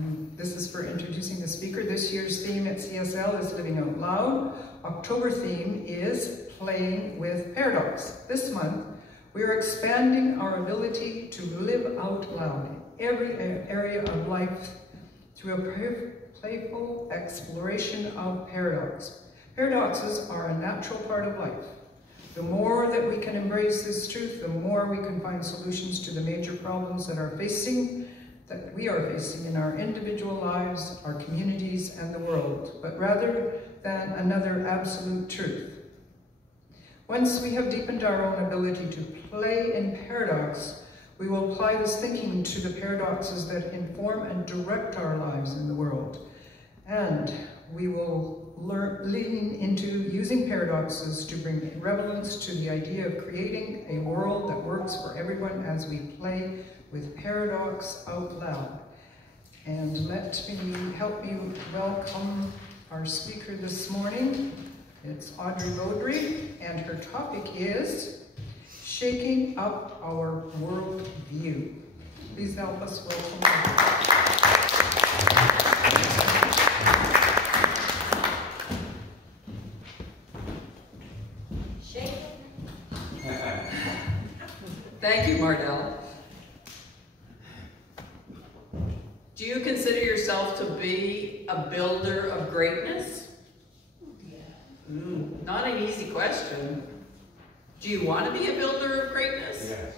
And this is for introducing the speaker. This year's theme at CSL is Living Out Loud. October theme is Playing with Paradox. This month, we are expanding our ability to live out loud in every area of life through a playful exploration of paradox. Paradoxes are a natural part of life. The more that we can embrace this truth, the more we can find solutions to the major problems that we are facing in our individual lives, our communities, and the world, but rather than another absolute truth. Once we have deepened our own ability to play in paradox, we will apply this thinking to the paradoxes that inform and direct our lives in the world. And we will lean into using paradoxes to bring relevance to the idea of creating a world that works for everyone as we play with paradox out loud. And let me help you welcome our speaker this morning. It's Audrey Beaudry, and her topic is Shaking Up Our World View. Please help us welcome her. Thank you, Mardell. Do you consider yourself to be a builder of greatness? Not an easy question. Do you want to be a builder of greatness? Yes.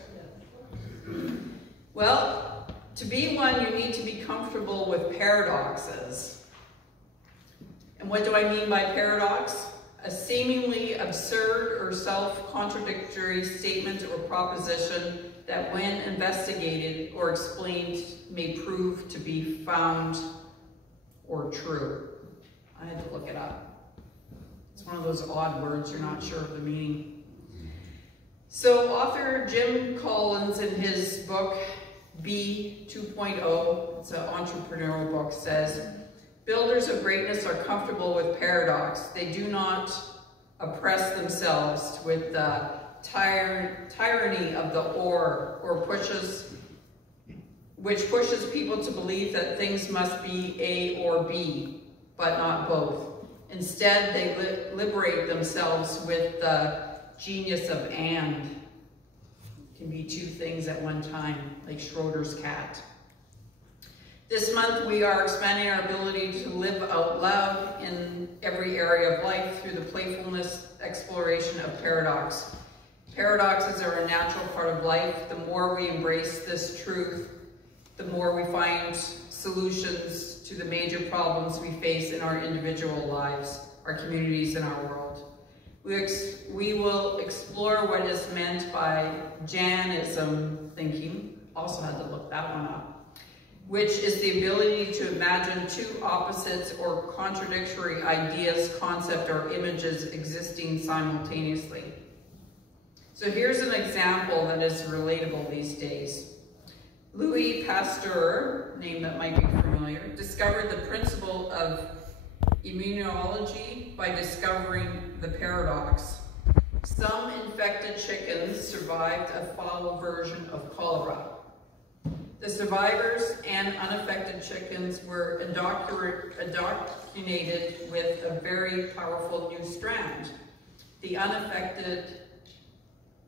Well, to be one, you need to be comfortable with paradoxes. And what do I mean by paradox? A seemingly absurd or self-contradictory statement or proposition that when investigated or explained may prove to be found or true. I had to look it up. It's one of those odd words you're not sure of the meaning. So author Jim Collins in his book B 2.0, it's an entrepreneurial book, says, builders of greatness are comfortable with paradox. They do not oppress themselves with the tyranny of the which pushes people to believe that things must be A or B, but not both. Instead, they liberate themselves with the genius of and. It can be two things at one time, like Schroeder's cat. This month, we are expanding our ability to live out loud in every area of life through the playfulness exploration of paradox. Paradoxes are a natural part of life. The more we embrace this truth, the more we find solutions to the major problems we face in our individual lives, our communities, and our world. We will explore what is meant by Janism thinking, also had to look that one up, which is the ability to imagine two opposites or contradictory ideas, concepts, or images existing simultaneously. So here's an example that is relatable these days. Louis Pasteur, name that might be familiar, discovered the principle of immunology by discovering the paradox. Some infected chickens survived a foul version of cholera. The survivors and unaffected chickens were indoctrinated with a very powerful new strand. The unaffected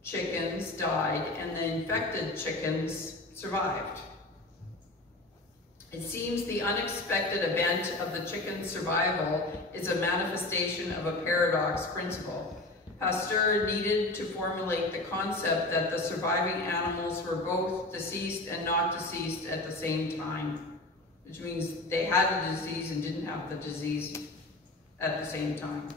chickens died and the infected chickens survived. It seems the unexpected event of the chicken's survival is a manifestation of a paradox principle. Pasteur needed to formulate the concept that the surviving animals were both deceased and not deceased at the same time, which means they had the disease and didn't have the disease at the same time.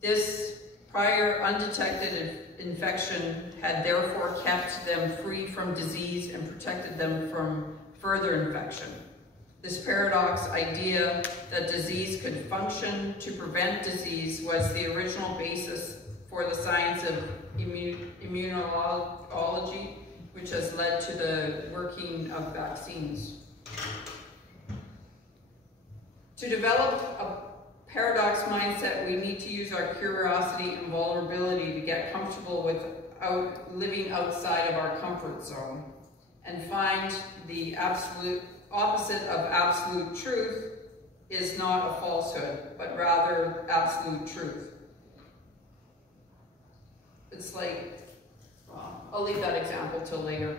This prior undetected infection had therefore kept them free from disease and protected them from further infection. This paradox idea that disease could function to prevent disease was the original basis for the science of immunology, which has led to the working of vaccines. To develop a paradox mindset, we need to use our curiosity and vulnerability to get comfortable with living outside of our comfort zone and find the opposite of absolute truth is not a falsehood, but rather absolute truth. It's like, well, I'll leave that example till later.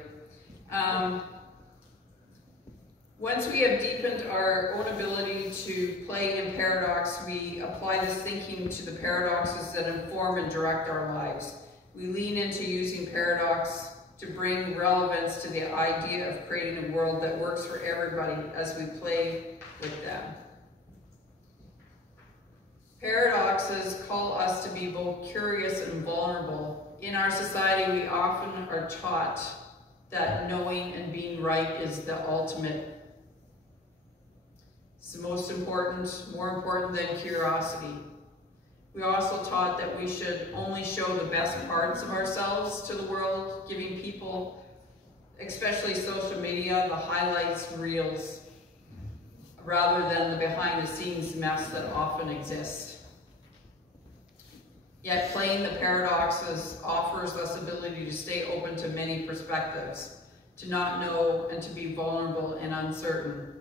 Once we have deepened our own ability to play in paradox, we apply this thinking to the paradoxes that inform and direct our lives. We lean into using paradox to bring relevance to the idea of creating a world that works for everybody as we play with them. Paradoxes call us to be both curious and vulnerable. In our society, we often are taught that knowing and being right is the ultimate. It's the most important, more important than curiosity. We are also taught that we should only show the best parts of ourselves to the world, giving people, especially social media, the highlights and reels, rather than the behind-the-scenes mess that often exists. Yet playing the paradoxes offers us the ability to stay open to many perspectives, to not know and to be vulnerable and uncertain.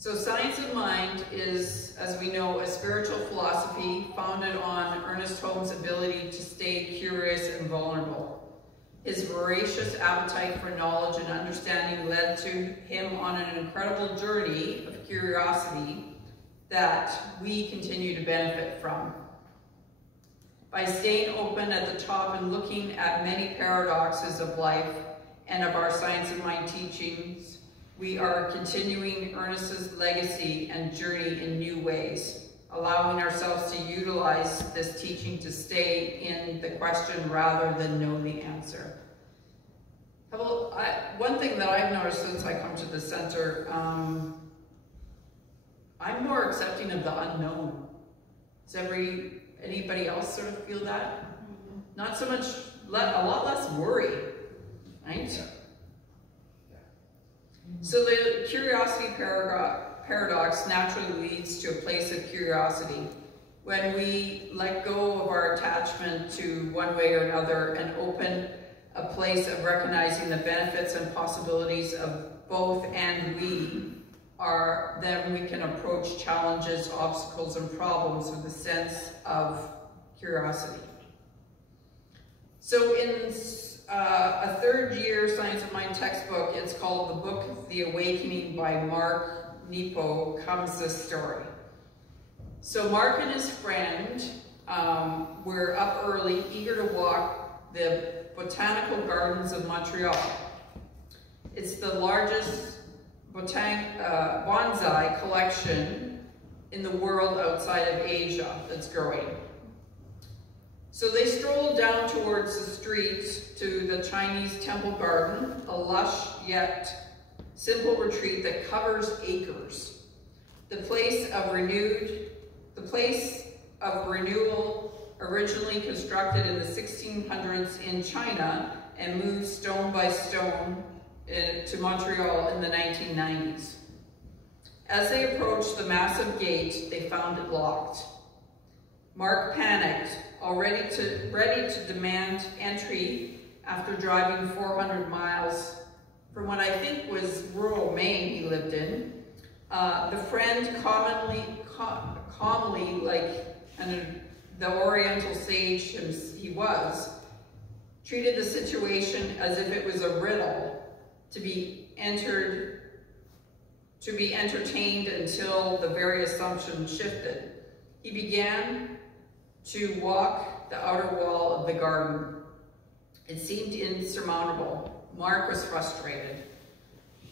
So Science of Mind is, as we know, a spiritual philosophy founded on Ernest Holmes' ability to stay curious and vulnerable. His voracious appetite for knowledge and understanding led to him on an incredible journey of curiosity that we continue to benefit from. By staying open at the top and looking at many paradoxes of life and of our Science of Mind teachings, we are continuing Ernest's legacy and journey in new ways, allowing ourselves to utilize this teaching to stay in the question rather than know the answer. One thing that I've noticed since I come to the center, I'm more accepting of the unknown. Does anybody else sort of feel that? Not so much, a lot less worry, right? So the curiosity paradox naturally leads to a place of curiosity. When we let go of our attachment to one way or another and open a place of recognizing the benefits and possibilities of both and then we can approach challenges, obstacles, and problems with a sense of curiosity. So in a third-year Science of Mind textbook, it's called The Book The Awakening by Mark Nepo, comes this story. So Mark and his friend were up early, eager to walk the botanical gardens of Montreal. It's the largest bonsai collection in the world outside of Asia that's growing. So they strolled down towards the street to the Chinese temple garden, a lush yet simple retreat that covers acres. The place of renewal, originally constructed in the 1600s in China and moved stone by stone to Montreal in the 1990s. As they approached the massive gate, they found it locked. Mark panicked, ready to demand entry after driving 400 miles from what I think was rural Maine he lived in. The friend calmly, like the Oriental sage he was, treated the situation as if it was a riddle to be entertained until the very assumption shifted. He began to walk the outer wall of the garden. It seemed insurmountable. Mark was frustrated.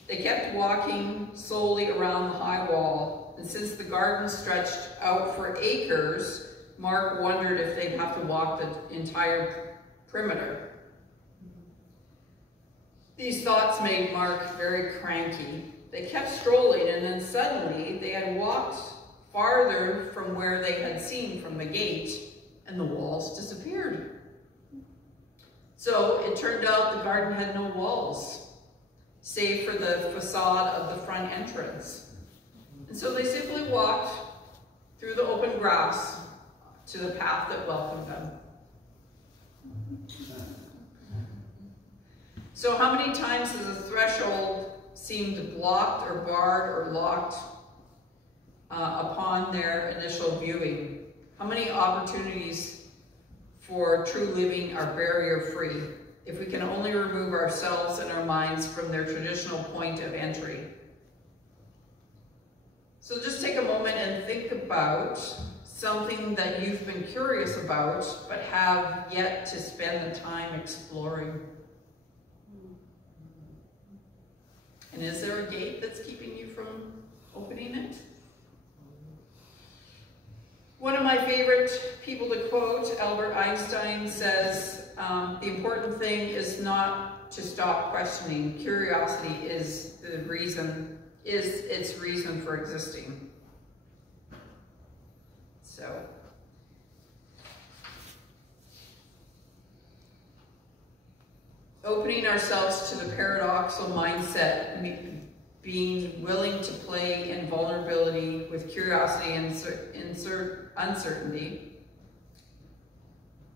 They kept walking slowly around the high wall, and since the garden stretched out for acres, Mark wondered if they'd have to walk the entire perimeter. These thoughts made Mark very cranky. They kept strolling, and then suddenly they had walked farther from where they had seen from the gate, and the walls disappeared. So it turned out the garden had no walls, save for the facade of the front entrance. And so they simply walked through the open grass to the path that welcomed them. So how many times has the threshold seemed blocked or barred or locked upon their initial viewing? How many opportunities for true living are barrier-free if we can only remove ourselves and our minds from their traditional point of entry? So just take a moment and think about something that you've been curious about but have yet to spend the time exploring. And is there a gate that's keeping you from opening it? One of my favorite people to quote, Albert Einstein, says, the important thing is not to stop questioning. Curiosity is its reason for existing. So, opening ourselves to the paradoxical mindset, being willing to play in vulnerability with curiosity and uncertainty.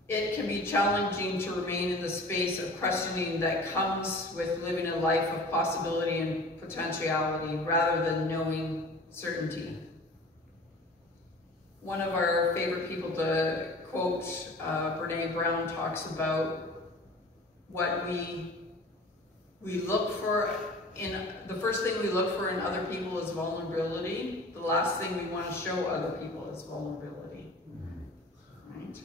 It can be challenging to remain in the space of questioning that comes with living a life of possibility and potentiality rather than knowing certainty. One of our favorite people to quote, Brene Brown, talks about what we look for the first thing we look for in other people is vulnerability. The last thing we want to show other people is vulnerability. Right?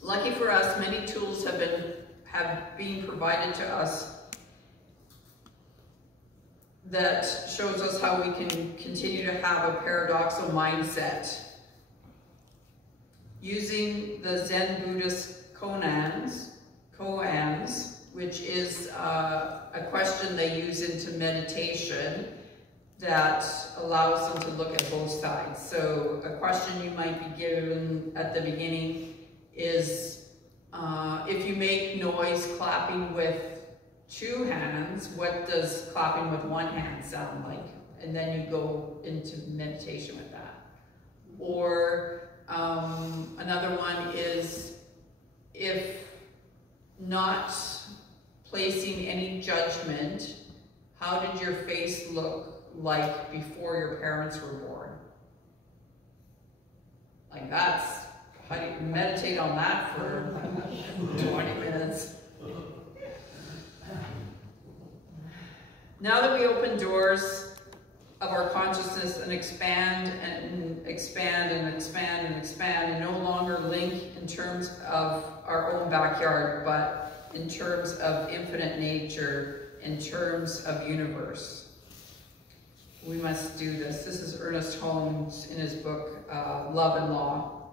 Lucky for us, many tools have been provided to us that shows us how we can continue to have a paradoxical mindset. Using the Zen Buddhist koans, which is a question they use into meditation that allows them to look at both sides. So a question you might be given at the beginning is, if you make noise clapping with 2 hands, what does clapping with 1 hand sound like? And then you go into meditation with that. Or another one is, if not placing any judgment, how did your face look like before your parents were born? Like that's, how do you meditate on that for 20 minutes? Now that we open doors of our consciousness and expand and expand and expand and expand and no longer link in terms of our own backyard, but in terms of infinite nature, in terms of universe. We must do this. This is Ernest Holmes in his book, Love and Law.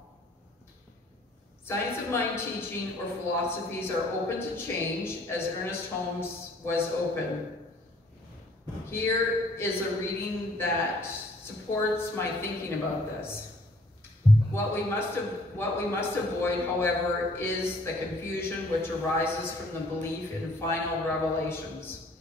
Science of mind teaching or philosophies are open to change as Ernest Holmes was open. Here is a reading that supports my thinking about this. What we must avoid, however, is the confusion which arises from the belief in final revelations,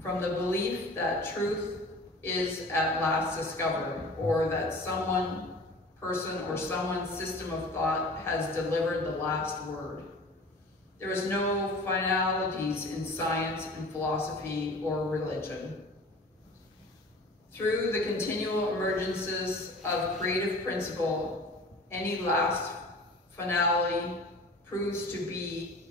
from the belief that truth is at last discovered, or that someone, person, or someone's system of thought has delivered the last word. There is no finalities in science and philosophy or religion. Through the continual emergences of creative principle, any last finality proves to be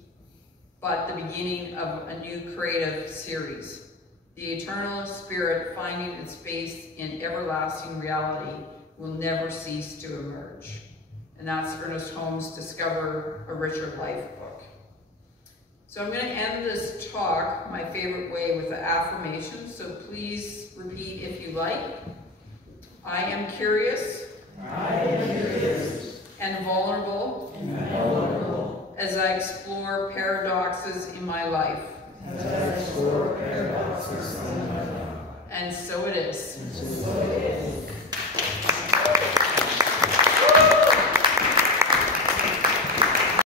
but the beginning of a new creative series. The eternal spirit finding its space in everlasting reality will never cease to emerge. And that's Ernest Holmes' Discover a Richer Life book. So I'm going to end this talk my favorite way with the affirmation, so please repeat if you like. I am curious. I am curious. And vulnerable. As I explore paradoxes in my life. As I explore paradoxes in my life. And so it is.